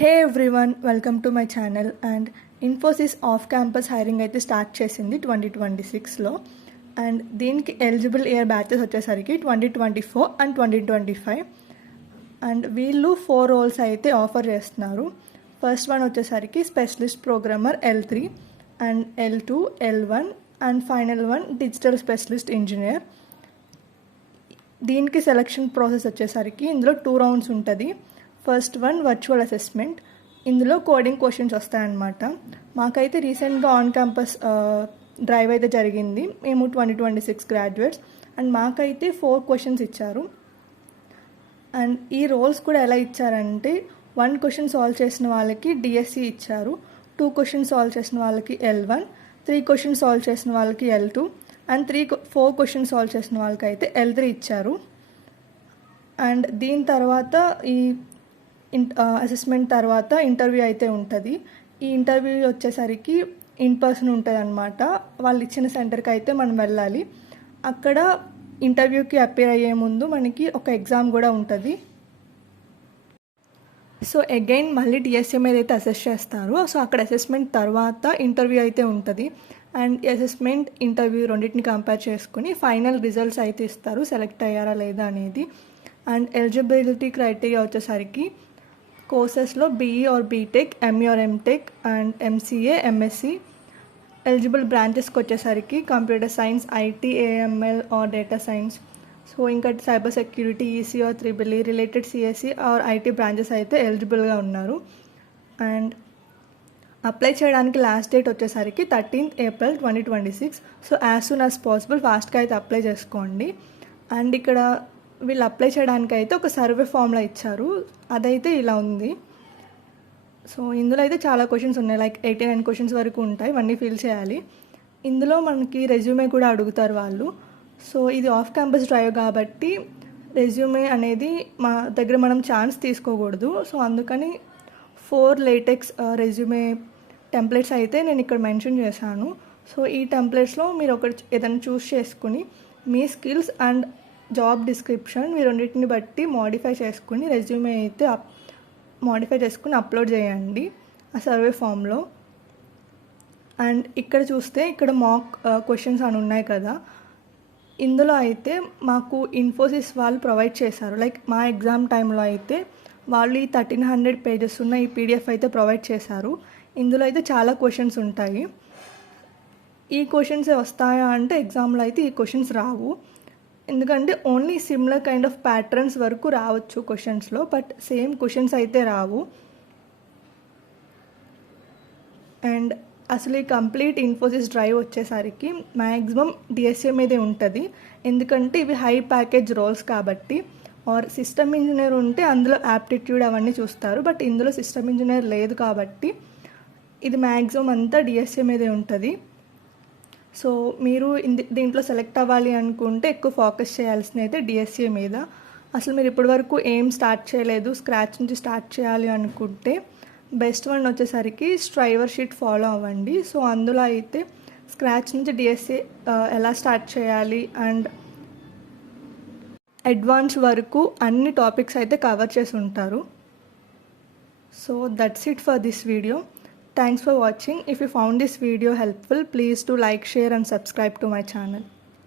Hey everyone, welcome to my channel. And Infosys off campus hiring అయితే start చేసింది 2026లో. And దీనికి eligible year batches వచ్చేసరికి 2024 and 2025. And వీళ్ళు 4 roles అయితే ఆఫర్ చేస్తున్నారు. ఫస్ట్ వన్ వచ్చేసరికి specialist programmer L3 and L2, L1 and final one digital specialist engineer. దీనికి selection process వచ్చేసరికి ఇందులో 2 రౌండ్స్ ఉంటుంది. First one virtual assessment. ఇందులో కోడింగ్ క్వశ్చన్స్ వస్తాయన్నమాట. మాకైతే రీసెంట్గా ఆన్ క్యాంపస్ డ్రైవ్ అయితే జరిగింది. మేము 2026 గ్రాడ్యుయేట్స్. అండ్ మాకైతే 4 క్వశ్చన్స్ ఇచ్చారు. అండ్ ఈ రోల్స్ కూడా ఎలా ఇచ్చారంటే 1 క్వశ్చన్ సాల్వ్ చేసిన వాళ్ళకి డిఎస్సి ఇచ్చారు, 2 క్వశ్చన్ సాల్వ్ చేసిన వాళ్ళకి L1, 3 క్వశ్చన్ సాల్వ్ చేసిన వాళ్ళకి L2 అండ్ 4 క్వశ్చన్ సాల్వ్ చేసిన వాళ్ళకి అయితే L3 ఇచ్చారు. అండ్ దీని తర్వాత ఈ అసెస్మెంట్ తర్వాత ఇంటర్వ్యూ అయితే ఉంటుంది. ఈ ఇంటర్వ్యూ వచ్చేసరికి ఇన్ పర్సన్ ఉంటుంది అనమాట. వాళ్ళు ఇచ్చిన సెంటర్కి అయితే మనం వెళ్ళాలి. అక్కడ ఇంటర్వ్యూకి అపేర్ అయ్యే ముందు మనకి ఒక ఎగ్జామ్ కూడా ఉంటుంది. సో అగైన్ మళ్ళీ డిఎస్ఏ మీద అయితే అసెస్ చేస్తారు. సో అక్కడ అసెస్మెంట్ తర్వాత ఇంటర్వ్యూ అయితే ఉంటుంది. అండ్ అసెస్మెంట్ ఇంటర్వ్యూ రెండింటిని కంపేర్ చేసుకుని ఫైనల్ రిజల్ట్స్ అయితే ఇస్తారు, సెలెక్ట్ అయ్యారా లేదా అనేది. అండ్ ఎలిజిబిలిటీ క్రైటీరియా వచ్చేసరికి కోర్సెస్లో BE or BTech, ME or MTech and MCA, MSc. Eligible బ్రాంచెస్కి వచ్చేసరికి computer science, IT, AML or data science. So ఇంకా cyber security, EC or triple related CSC or IT branches అయితే ఎలిజిబుల్గా ఉన్నారు. And apply చేయడానికి last date వచ్చేసరికి 13th April 2026. So as soon as possible ఫాస్ట్గా అయితే అప్లై చేసుకోండి. అండ్ ఇక్కడ వీళ్ళు అప్లై చేయడానికి అయితే ఒక సర్వే ఫామ్లో ఇచ్చారు, అదైతే ఇలా ఉంది. సో ఇందులో అయితే చాలా క్వశ్చన్స్ ఉన్నాయి, లైక్ 89 క్వశ్చన్స్ వరకు ఉంటాయి, ఇవన్నీ ఫిల్ చేయాలి. ఇందులో మనకి రెజ్యూమే కూడా అడుగుతారు వాళ్ళు. సో ఇది ఆఫ్ క్యాంపస్ డ్రైవ్ కాబట్టి రెజ్యూమే అనేది మా దగ్గర మనం ఛాన్స్ తీసుకోకూడదు. సో అందుకని 4 లేటెక్స్ రెజ్యూమే టెంప్లెట్స్ అయితే నేను ఇక్కడ మెన్షన్ చేశాను. సో ఈ టెంప్లెట్స్లో మీరు ఒకటి ఏదైనా చూస్ చేసుకుని మీ స్కిల్స్ అండ్ జాబ్ డిస్క్రిప్షన్ మీరు రెండింటిని బట్టి మోడిఫై చేసుకుని రెజ్యూమే అయితే మోడిఫై చేసుకుని అప్లోడ్ చేయండి ఆ సర్వే ఫామ్లో. అండ్ ఇక్కడ చూస్తే ఇక్కడ మాక్ క్వశ్చన్స్ అని ఉన్నాయి కదా, ఇందులో అయితే మాకు ఇన్ఫోసిస్ వాళ్ళు ప్రొవైడ్ చేశారు. లైక్ మా ఎగ్జామ్ టైంలో అయితే వాళ్ళు ఈ 1300 పేజెస్ ఉన్న ఈ పీడిఎఫ్ అయితే ప్రొవైడ్ చేశారు. ఇందులో అయితే చాలా క్వశ్చన్స్ ఉంటాయి. ఈ క్వశ్చన్స్ వస్తాయా అంటే ఎగ్జామ్లో అయితే ఈ క్వశ్చన్స్ రావు, ఎందుకంటే only similar kind of patterns వరకు రావచ్చు క్వశ్చన్స్లో, బట్ సేమ్ క్వశ్చన్స్ అయితే రావు. అండ్ అసలు ఈ కంప్లీట్ ఇన్ఫోసిస్ డ్రైవ్ వచ్చేసరికి మ్యాక్సిమం డిఎస్ఏ మీదే ఉంటుంది, ఎందుకంటే ఇవి హై ప్యాకేజ్ రోల్స్ కాబట్టి. ఆర్ సిస్టమ్ ఇంజనీర్ ఉంటే అందులో యాప్టిట్యూడ్ అవన్నీ చూస్తారు, బట్ ఇందులో సిస్టమ్ ఇంజనీర్ లేదు కాబట్టి ఇది మ్యాక్సిమం అంతా డిఎస్ఏ మీదే ఉంటుంది. సో మీరు దీంట్లో సెలెక్ట్ అవ్వాలి అనుకుంటే ఎక్కువ ఫోకస్ చేయాల్సింది అయితే డిఎస్ఏ మీద. అసలు మీరు ఇప్పటి వరకు ఏం స్టార్ట్ చేయలేదు, స్క్రాచ్ నుంచి స్టార్ట్ చేయాలి అనుకుంటే బెస్ట్ వన్ వచ్చేసరికి స్ట్రైవర్ షీట్ ఫాలో అవ్వండి. సో అందులో అయితే స్క్రాచ్ నుంచి డిఎస్ఏ ఎలా స్టార్ట్ చేయాలి అండ్ అడ్వాన్స్ వరకు అన్ని టాపిక్స్ అయితే కవర్ చేసి ఉంటారు. So that's it for this video. Thanks for watching. If you found this video helpful, please do like, share and subscribe to my channel.